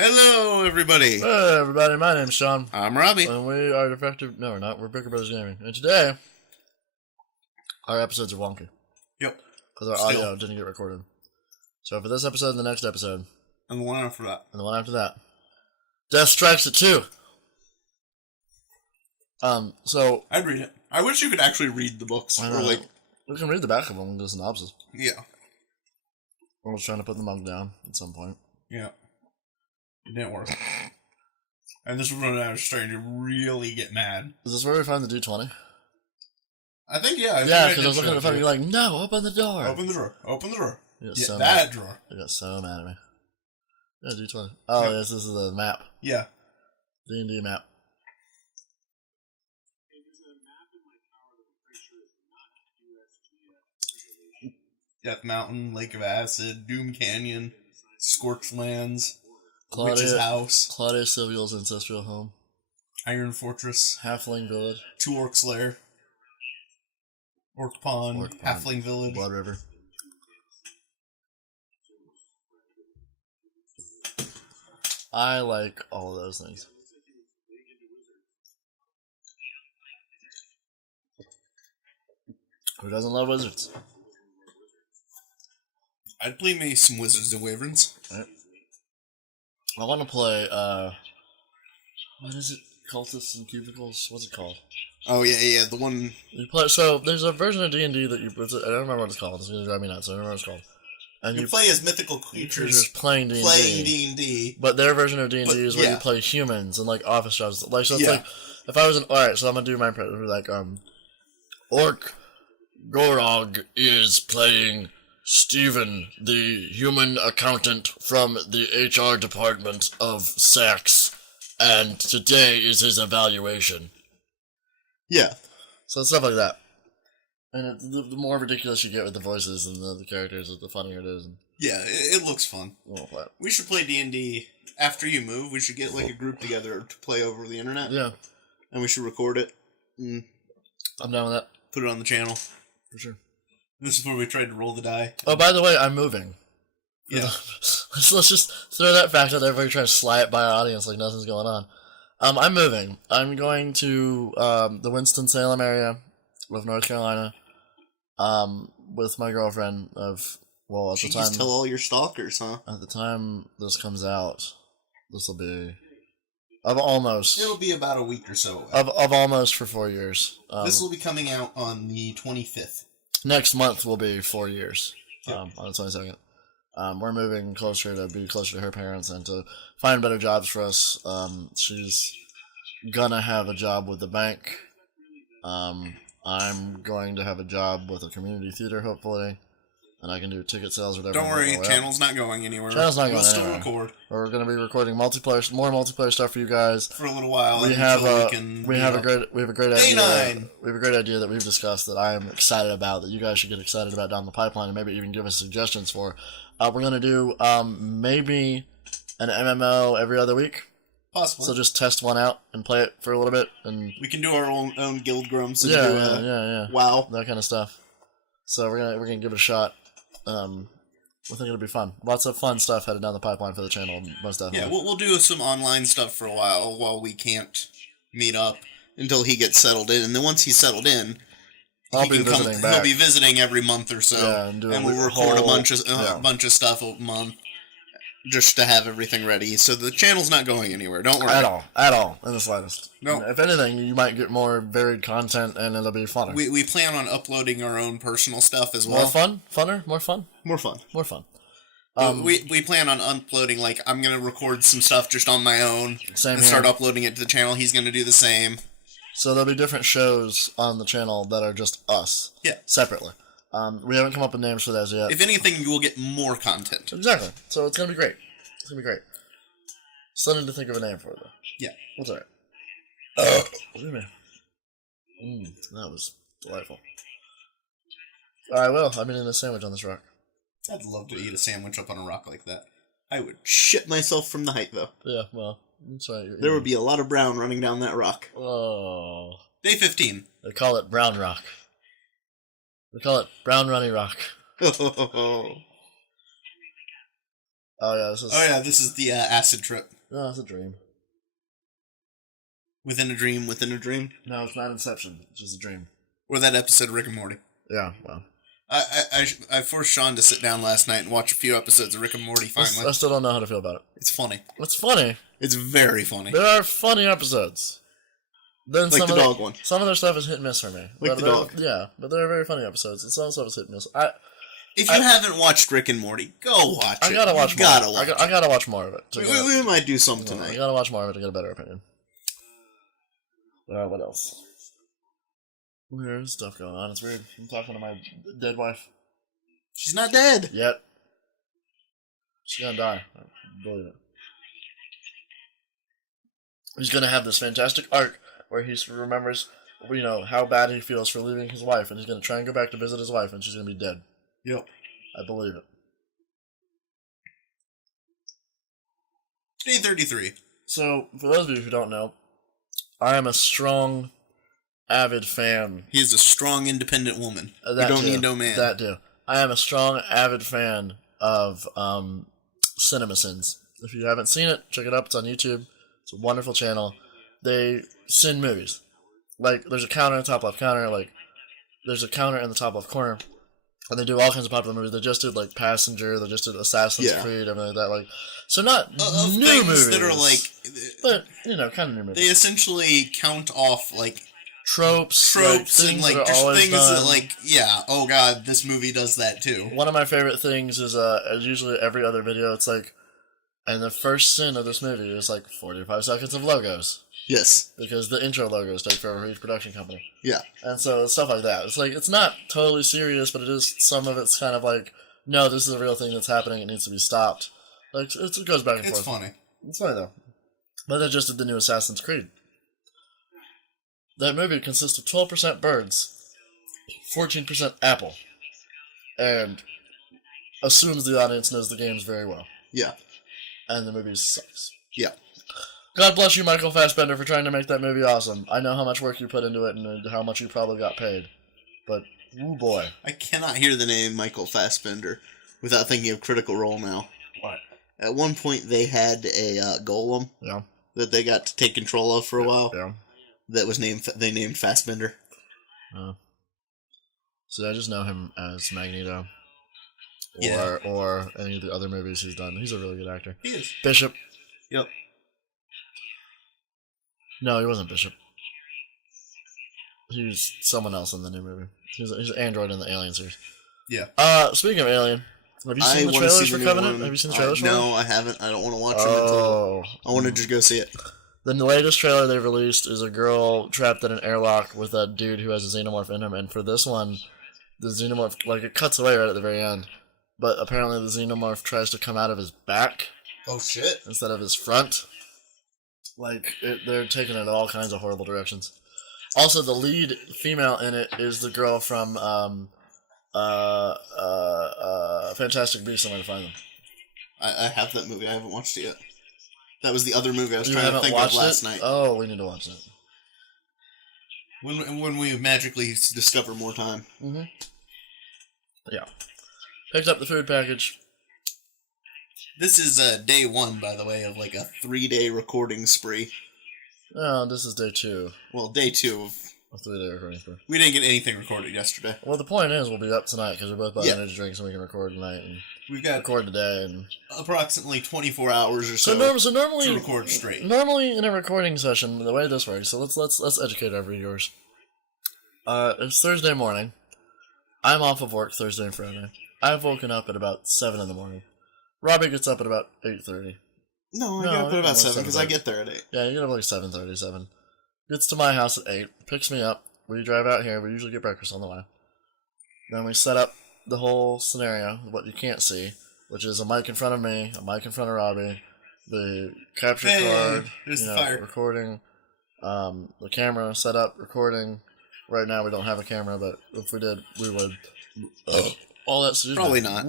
Hello, everybody. Hey, everybody. My name's Sean. I'm Robbie. And we are Defective... No, we're not. We're Bicker Brothers Gaming. And today, our episodes are wonky. Yep. Because our audio didn't get recorded. So for this episode and the next episode... And the one after that. And the one after that. Death Strikes at 2. So... I'd read it. I wish you could actually read the books. I know. We can read the back of them and do a synopsis. Yeah. I was trying to put the mug down at some point. Yeah. It didn't work. And this was when I was starting to really get mad. Is this where we find the D20? I think, yeah. Yeah, because I was looking at the phone and you're like, no, open the door. Open the drawer. Open the drawer. Yeah, so that mad. Drawer. You got so mad at me. Yeah, D20. Oh, yeah. Yes, this is the map. Yeah. D&D map. Death Mountain, Lake of Acid, Doom Canyon, Scorched Lands, Witch's House, Claudia Silvial's ancestral home, Iron Fortress, Halfling Village, Two Orcs Lair, Orc Pond, Halfling Village, Blood River. I like all of those things. Who doesn't love wizards? I'd play me some Wizards and Wyverns. Right. I want to play, what is it? Cultists and Cubicles? What's it called? Oh, yeah, the one... You play, so, there's a version of D&D that you... I don't remember what it's called. It's going to drive me nuts. I don't remember what it's called. And you play as mythical creatures playing D&D. Playing D&D. But their version of D&D is where you play humans and, like, office jobs. Like, so it's like, if I was an... Alright, so I'm going to do my impression. Like, Orc Gorog is playing... Stephen, the human accountant from the HR department of Saks, and today is his evaluation. Yeah. So stuff like that. And the more ridiculous you get with the voices and the characters, the funnier it is. Yeah, it looks fun. We'll play it. We should play D&D after you move. We should get like a group together to play over the internet. Yeah. And we should record it. And I'm down with that. put it on the channel. For sure. This is where we tried to roll the die. Oh, by the way, I'm moving. Yeah. Let's just throw that fact out there. Everybody trying to slide it by our audience like nothing's going on. I'm moving. I'm going to the Winston-Salem area of North Carolina with my girlfriend of, well, at the time... tell all your stalkers, huh? At the time this comes out, this will be... Of almost... It'll be about a week or so away. Of almost for 4 years. This will be coming out on the 25th. Next month will be 4 years, Yep. on the 22nd. We're moving closer to be closer to her parents and to find better jobs for us. She's gonna have a job with the bank. I'm going to have a job with a community theater, hopefully. And I can do ticket sales or whatever. Don't worry, channel's not going anywhere. Channel's not going we'll anywhere. still record. We're going to be recording more multiplayer stuff for you guys. For a little while. We have a great idea. Day9. We have a great idea that we've discussed that I am excited about, that you guys should get excited about down the pipeline and maybe even give us suggestions for. We're going to do maybe an MMO every other week. Possibly. So just test one out and play it for a little bit, and we can do our own guild grumps. And yeah. Wow, that kind of stuff. So we're gonna give it a shot. We think it'll be fun. Lots of fun stuff headed down the pipeline for the channel, most definitely. Yeah, we'll do some online stuff for a while we can't meet up until he gets settled in, and then once he's settled in, I'll be visiting back. He'll be visiting every month or so, yeah, and we'll record a bunch of stuff a month. Just to have everything ready, so the channel's not going anywhere. Don't worry. At all, in the slightest. No. If anything, you might get more varied content, and it'll be funner. We plan on uploading our own personal stuff as well. More fun? Funner? More fun? More fun. More fun. We plan on uploading, like, I'm going to record some stuff just on my own. Same and here. Start uploading it to the channel. He's going to do the same. So there'll be different shows on the channel that are just us. Yeah. Separately. We haven't come up with names for those yet. If anything, you will get more content. Exactly. So it's going to be great. It's going to be great. Still need to think of a name for it, though. Yeah. That's alright. What do you mean? That was delightful. I will. I'm eating a sandwich on this rock. I'd love to eat a sandwich up on a rock like that. I would shit myself from the height, though. Yeah, well, that's right. There would be a lot of brown running down that rock. Oh. Day 15. They call it Brown Rock. They call it Brown Runny Rock. Oh yeah, this is the acid trip. No, it's a dream. Within a dream, within a dream. No, it's not Inception. It's just a dream. Or that episode of Rick and Morty. Yeah, well. I forced Sean to sit down last night and watch a few episodes of Rick and Morty finally. I still don't know how to feel about it. It's funny. It's funny. It's very funny. There are funny episodes. Then like the dog one. Some of their stuff is hit and miss for me. Like the dog. Yeah, but they're very funny episodes. And some stuff is hit and miss. If you haven't watched Rick and Morty, go watch it. I gotta watch more. I gotta watch more of it. We might do some tonight. I gotta watch more of it to get a better opinion. What else? Weird stuff going on. It's weird. I'm talking to my dead wife. She's not dead. Yet. She's gonna die. I believe it. He's gonna have this fantastic arc where he remembers, how bad he feels for leaving his wife, and he's gonna try and go back to visit his wife, and she's gonna be dead. Yep. I believe it. Day 33. So, for those of you who don't know, I am a strong, avid fan. He is a strong, independent woman. You don't need no man. That too. I am a strong, avid fan of CinemaSins. If you haven't seen it, check it up. It's on YouTube. It's a wonderful channel. They sin movies. Like, there's a counter in the top left corner. Like, there's a counter in the top left corner. And they do all kinds of popular movies. They just did, like, Passenger. They just did Assassin's Creed, everything like that. Like, so not new movies. That are, like... But, kind of new movies. They essentially count off, like... Tropes and, like, just things that, like, oh god, this movie does that, too. One of my favorite things is, usually every other video, it's like... And the first sin of this movie is, like, 45 seconds of logos. Yes. Because the intro logos take forever for each production company. Yeah. And so, stuff like that. It's like, it's not totally serious, but it is, some of it's kind of like, no, this is a real thing that's happening, it needs to be stopped. Like, it goes back and forth. It's funny. It's funny, though. But they just did the new Assassin's Creed. That movie consists of 12% birds, 14% apple, and assumes the audience knows the games very well. Yeah. And the movie sucks. Yeah. God bless you, Michael Fassbender, for trying to make that movie awesome. I know how much work you put into it and how much you probably got paid. But, ooh boy. I cannot hear the name Michael Fassbender without thinking of Critical Role now. What? At one point, they had a golem that they got to take control of for a while. Yeah. That was they named Fassbender. So I just know him as Magneto. Yeah. Or any of the other movies he's done. He's a really good actor. He is. Bishop. Yep. No, he wasn't Bishop. He was someone else in the new movie. He's an android in the Alien series. Yeah. Speaking of Alien, have you seen the trailers for Covenant? Have you seen the trailers for it? No, I haven't. I don't want to watch them until... I want to just go see it. The latest trailer they've released is a girl trapped in an airlock with a dude who has a xenomorph in him, and for this one, the xenomorph, like, it cuts away right at the very end, but apparently the xenomorph tries to come out of his back. Oh, shit. Instead of his front. Like, they're taking it in all kinds of horrible directions. Also, the lead female in it is the girl from Fantastic Beasts. I'm going to find them. I have that movie. I haven't watched it yet. That was the other movie I was trying to think of last night. Oh, we need to watch that. When we magically discover more time. Mm-hmm. Yeah. Picked up the food package. This is day one, by the way, of like a 3-day recording spree. Oh, this is day 2. Well, day 2 of a 3-day recording spree. We didn't get anything recorded yesterday. Well, the point is we'll be up tonight because we're both buying energy drinks and we can record tonight and we've got record today and approximately 24 hours or so. Normally to record straight. Normally in a recording session, the way this works. So let's educate our viewers. It's Thursday morning. I'm off of work Thursday and Friday. I've woken up at about 7 in the morning. Robbie gets up at about 8:30. No, I get up at about 7 because I get there at 8. Yeah, you get up like 7:37. Gets to my house at 8. Picks me up. We drive out here. We usually get breakfast on the way. Then we set up the whole scenario, what you can't see, which is a mic in front of me, a mic in front of Robbie, the capture card, recording, the camera set up, recording. Right now we don't have a camera, but if we did, we would. All that probably not.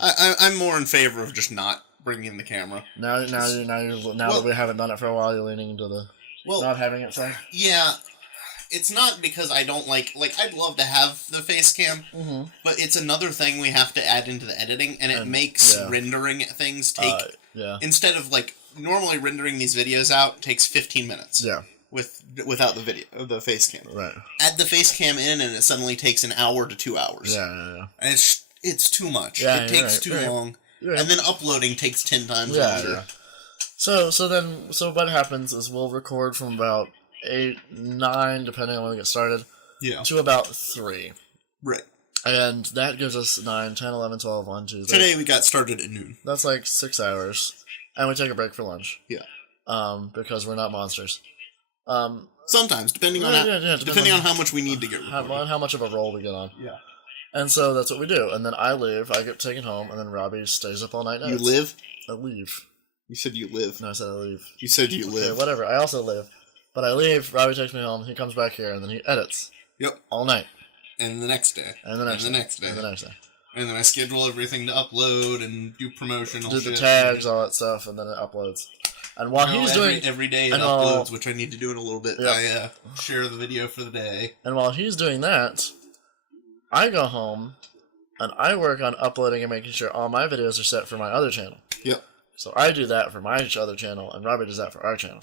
I'm more in favor of just not bringing the camera. Now that we haven't done it for a while, you're leaning into the not having it side. Yeah, it's not because I don't like I'd love to have the face cam, but it's another thing we have to add into the editing, and it makes rendering things take instead of like normally rendering these videos out takes 15 minutes. Yeah. Without the face cam. Right. Add the face cam in, and it suddenly takes an hour to 2 hours. Yeah. And it's too much. Yeah, it takes too long. Right. And then uploading takes 10 times longer. Yeah. So what happens is we'll record from about 8, 9, depending on when we get started, to about 3. Right. And that gives us 9, 10, 11, 12, 1, 2, 3. Today we got started at noon. That's like 6 hours. And we take a break for lunch. Yeah. Because we're not monsters. Sometimes, depending on how much we need to get recorded. How much of a roll we get on. Yeah. And so that's what we do. And then I leave, I get taken home, and then Robbie stays up all night. You live? I leave. You said you live. No, I said I leave. You said you live. Okay, whatever. I also live. But I leave, Robbie takes me home, he comes back here, and then he edits. Yep. All night. And the next day. And the next day. And the next day. And then I schedule everything to upload and do promotional shit. Do the tags, all that stuff, and then it uploads. And while he's doing... Every day it uploads, which I need to do in a little bit. I share the video for the day. And while he's doing that, I go home, and I work on uploading and making sure all my videos are set for my other channel. Yep. So I do that for my other channel, and Robbie does that for our channel.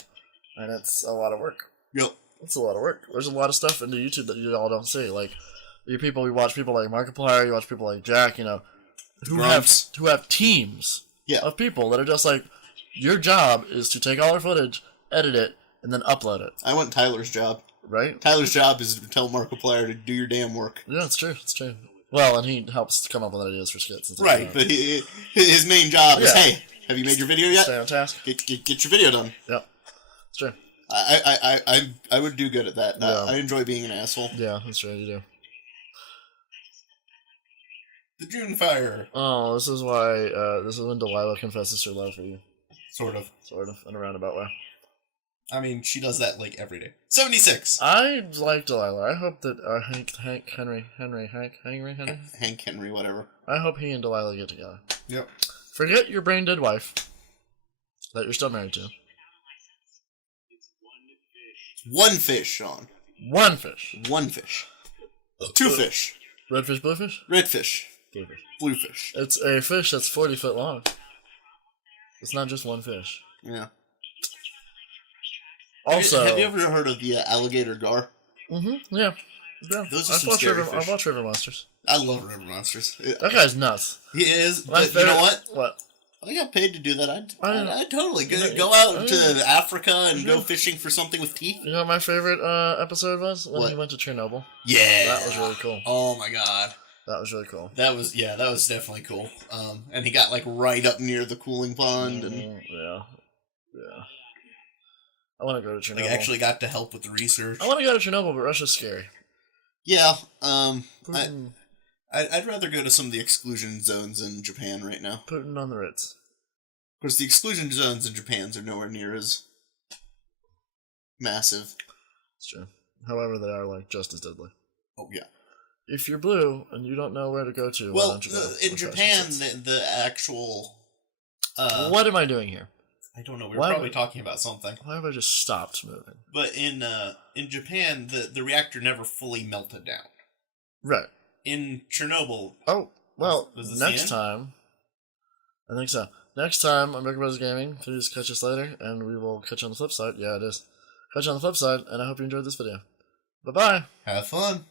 And it's a lot of work. Yep. It's a lot of work. There's a lot of stuff into YouTube that you all don't see. Like, we watch people like Markiplier, you watch people like Jack, who have teams of people that are just like, your job is to take all our footage, edit it, and then upload it. I want Tyler's job. Right? Tyler's job is to tell Markiplier to do your damn work. Yeah, it's true. It's true. Well, and he helps come up with ideas for skits and stuff. Right, but his main job is, hey, have you made your video yet? Stay on task. Get your video done. Yep. It's true. I would do good at that. Yeah. I enjoy being an asshole. Yeah, that's true. You do. The June fire. Oh, this is when Delilah confesses her love for you. Sort of, in a roundabout way. I mean, she does that like every day. 76. I like Delilah. I hope that Hank Henry, whatever. I hope he and Delilah get together. Yep. Forget your brain dead wife that you're still married to. One fish, Sean. One fish. One fish. Two fish. Red fish, blue fish? Red fish. Blue fish. Blue fish. It's a fish that's 40 foot long. It's not just one fish. Yeah. Also, have you ever heard of the alligator gar? Mm-hmm. Yeah. Those are some scary fish. I've watched River Monsters. I love River Monsters. That guy's nuts. He is. But you know what? What? I got paid to do that. I'd totally go out to Africa and go fishing for something with teeth. You know what my favorite episode was? When he went to Chernobyl. Yeah. That was really cool. Oh my god. That was really cool. That was definitely cool. And he got like right up near the cooling pond. And yeah. I want to go to Chernobyl. Like, actually got to help with the research. I want to go to Chernobyl, but Russia's scary. Yeah. I'd rather go to some of the exclusion zones in Japan right now. Putin on the Ritz. Because the exclusion zones in Japan are nowhere near as massive. It's true. However, they are like just as deadly. Oh yeah. If you're blue and you don't know where to go to, well, in Japan, the actual. What am I doing here? I don't know. We're probably talking about something. Why have I just stopped moving? But in Japan, the reactor never fully melted down. Right. In Chernobyl. Oh well, next time. I think so. Next time on Bicker Brothers Gaming, please catch us later, and we will catch you on the flip side. Yeah, it is. Catch you on the flip side, and I hope you enjoyed this video. Bye bye. Have fun.